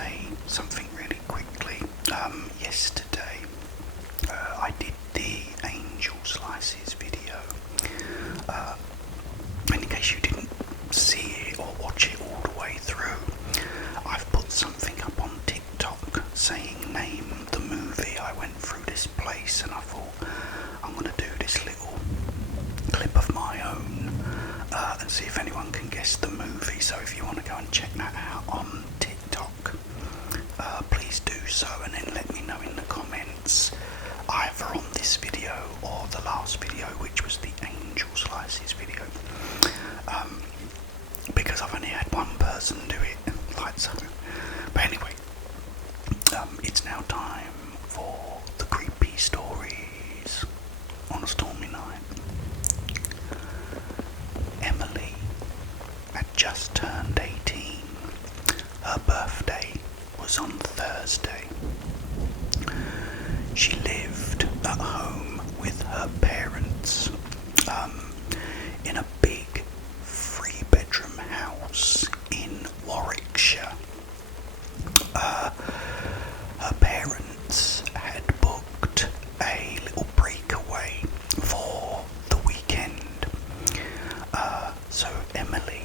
say something really quickly. Yesterday, I did the Angel Slices video. In case you didn't see it or watch it all the way through, I've put something up on TikTok saying name the movie. I went through this place and I thought I'm going to do this little clip of my own and see if anyone can guess the movie. So if you want to go and check that out on TikTok, please do so, and then let me know in the comments either on this video or the last video, which was the Angel Slices video, because I've only had one person do it like so. But anyway, it's now time for the creepy stories on a stormy night. Emily had just turned 18. Her birthday was on Thursday. She lived at home with her parents in a big 3-bedroom house in Warwickshire. Her parents had booked a little breakaway for the weekend, so Emily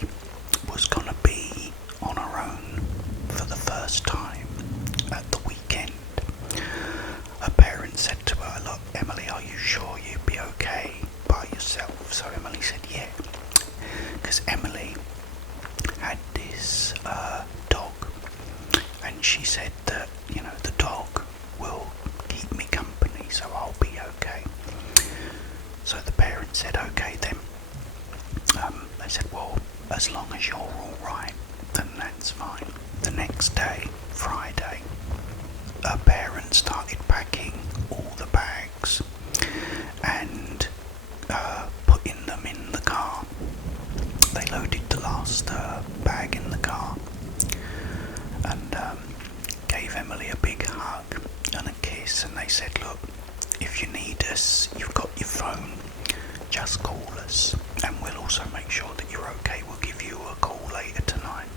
was going to be on her own for the first time at the weekend. Her parents said to her, "Look, Emily, are you sure you'd be okay by yourself?" So Emily said, "Yeah," because Emily had this dog, and she said that, you know, the dog will keep me company, so I'll be okay. So the parents said, "Okay then." They said, "Well, as long as you're all right, then that's fine." The next day, Friday, her parents started packing all the bags and putting them in the car. They loaded the last bag in the car and gave Emily a big hug and a kiss, and they said, "Look, if you need us, you've got your phone, just call us, and we'll also make sure that you're okay. We'll give you a call later tonight."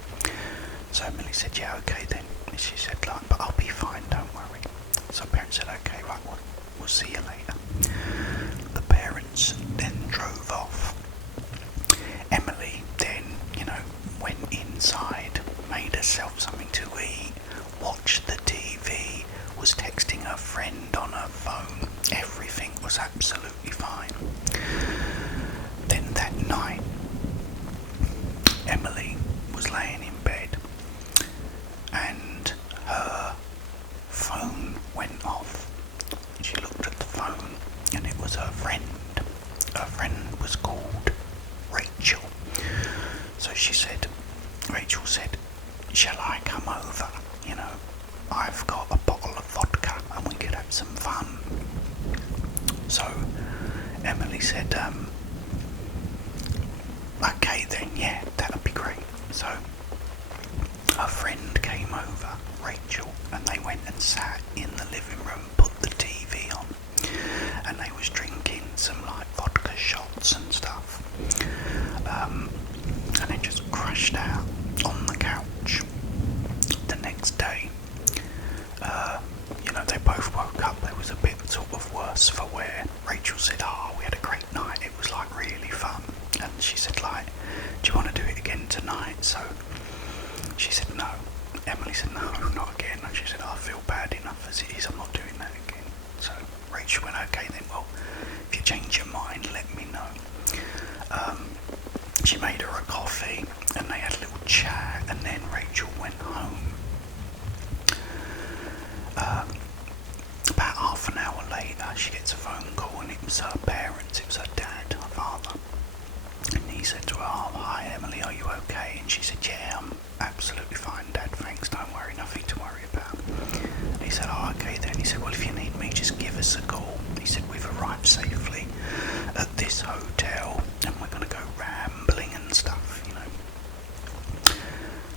So Emily said, "Yeah, okay then." And she said, "Like, but I'll be fine, don't worry." So parents said, "Okay, right, we'll see you later." The parents then drove off. Emily then, went inside, made herself something to eat, watched the TV, was texting her friend on her phone. Everything was absolutely fine. Then that night, Emily was laying in bed and her phone went off. She looked at the phone and it was her friend. Her friend was called Rachel. So Rachel said, "Shall I come over? I've got a bottle of vodka and we could have some fun." So Emily said, "Okay then, yeah, that would be great." So her friend came over, Rachel, and they went and sat in the living room, put the TV on, and they was drinking some vodka shots and stuff, and then just crashed out on the couch. The next day, they both woke up. There was a bit sort of worse for wear. Rachel said, "Oh, we had a great night. It was really fun." And she said, "Do you want to do it again tonight?" So she said no. Emily said, "No, not again." And she said, "I feel bad enough as it is. I'm not doing that again." So Rachel went, "Okay then, well, if you change your mind, let me know." She made her a coffee and they had a little chat, and then Rachel went home. About half an hour later, she gets a phone call, and it was her parents. It was her dad, her father. And he said to her, "Oh, hi Emily, are you okay?" And she said, "Yeah, I'm absolutely fine, Dad, thanks, don't worry, nothing to worry about." And he said, "Oh, okay then." He said, "Well, if you need me, just give us a call." He said, "We've arrived safely at this hotel and we're going to go rambling and stuff,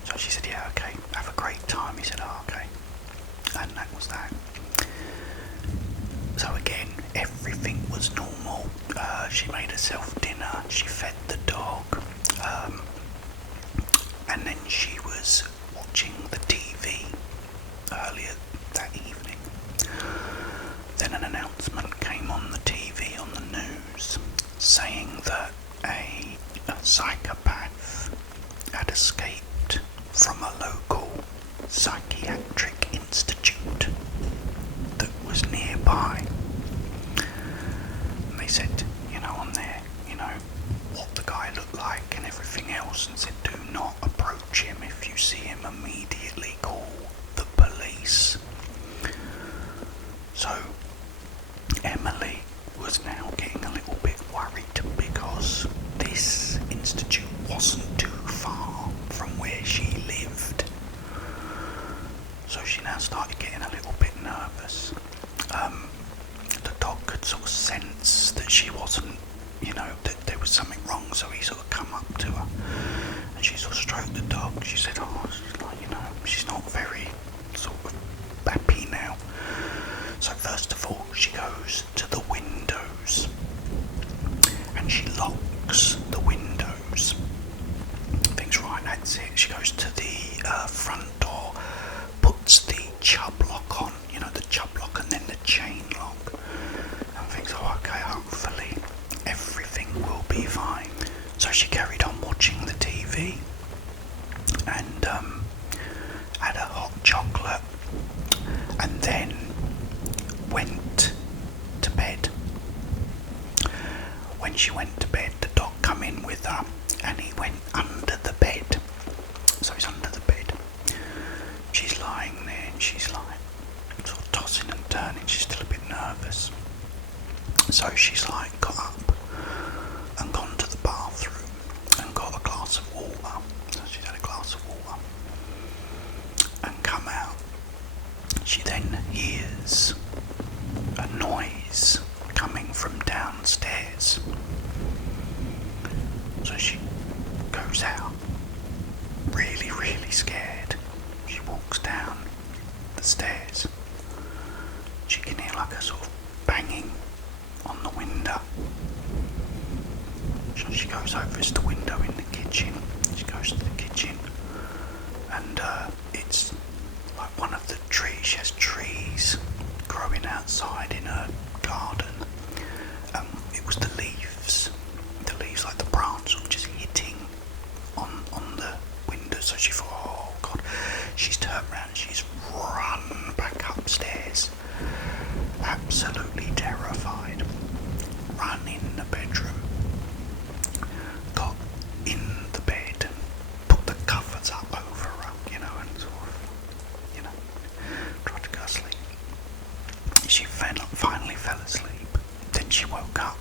So she said, "Yeah, okay, have a great time." He said, "Oh, okay." And that was that. So again, everything was normal. She made herself dinner, she fed the dog, and then she was watching the TV So she now started getting a little bit nervous. The dog could sort of sense that she wasn't, that there was something wrong, so he sort of come up to her and she sort of stroked the dog. She said, she's not very sort of happy now. So first of all, she goes to the windows and she locks the windows. Thinks, right, that's it. She goes to the front door, puts the chub lock on, the chub lock and then the chain lock, and thinks, okay, hopefully everything will be fine. So she carried on watching the TV and had a hot chocolate and then went to bed. When she went to bed, the dog come in with her and he went under the bed. So he's under the bed. She's lying there and she's like sort of tossing and turning. She's still a bit nervous. So she's like got up and gone to the bathroom and got a glass of water. So she's had a glass of water and come out. She then hears a noise coming from downstairs. So she goes out, really, really scared. She walks down the stairs. She can hear like a sort of banging on the window. So she goes over, it's the window in the kitchen. She goes to the kitchen and it's like one of the trees. She has trees growing outside in her garden. It was the leaves like the branch were just hitting on the window. So she thought, oh God, she's turned around, she's run back upstairs, absolutely terrified, run in the bedroom, got in the bed and put the covers up over her, and sort of, tried to go to sleep. She finally fell asleep. Then she woke up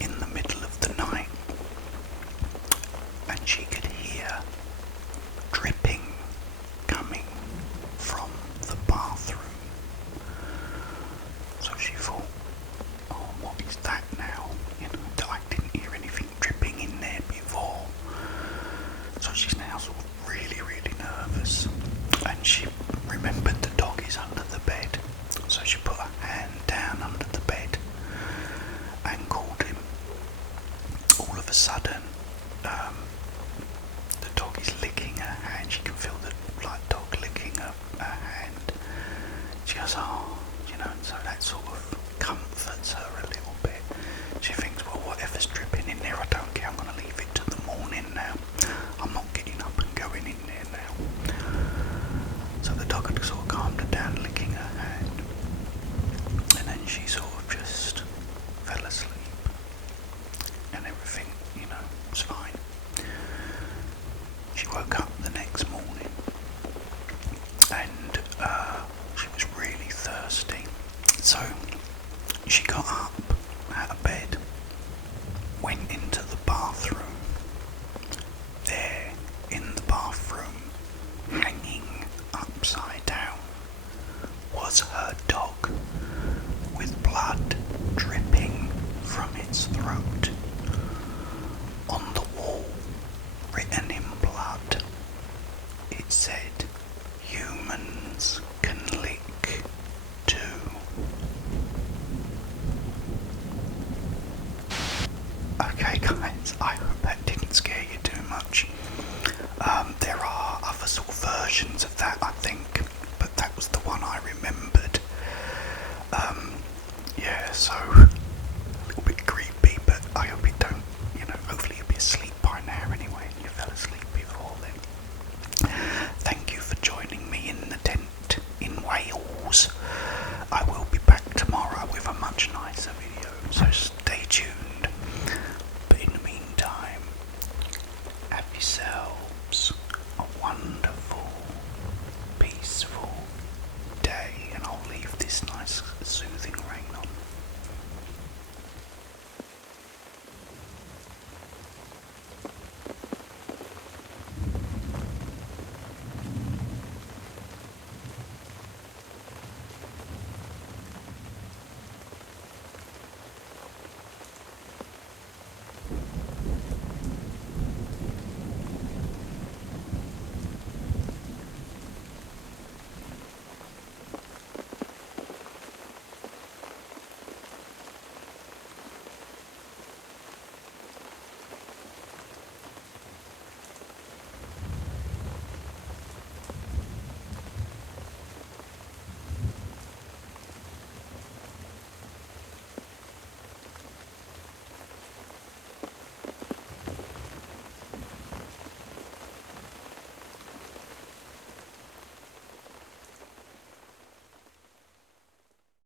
in the middle of the night and she could hear dripping coming from the bathroom. So she thought, oh, what is that now? I didn't hear anything dripping in there before. So she's now sort of really, really nervous. And she remembered the dog is under the bed. So she put her hand down under the bed and called him. All of a sudden, the dog is licking her hand. She can feel the dog licking her hand. She goes, oh, so that sort of comforts her a little bit. She thinks, well, whatever's dripping in there, I don't care. I'm going to leave it to the morning now. I'm not getting up and going in there now. So the dog had sort of calmed her down, licking her hand. And then she sort of just fell asleep. And everything, was fine. She woke up the next morning and she was really thirsty. So she got up out of bed, went into the bathroom. There in the bathroom, hanging upside down, was her dog with blood dripping from its throat. On the wall, written in blood, it said, humans can lick too. Okay guys, I hope that didn't scare you too much. There are other sort of versions of that. I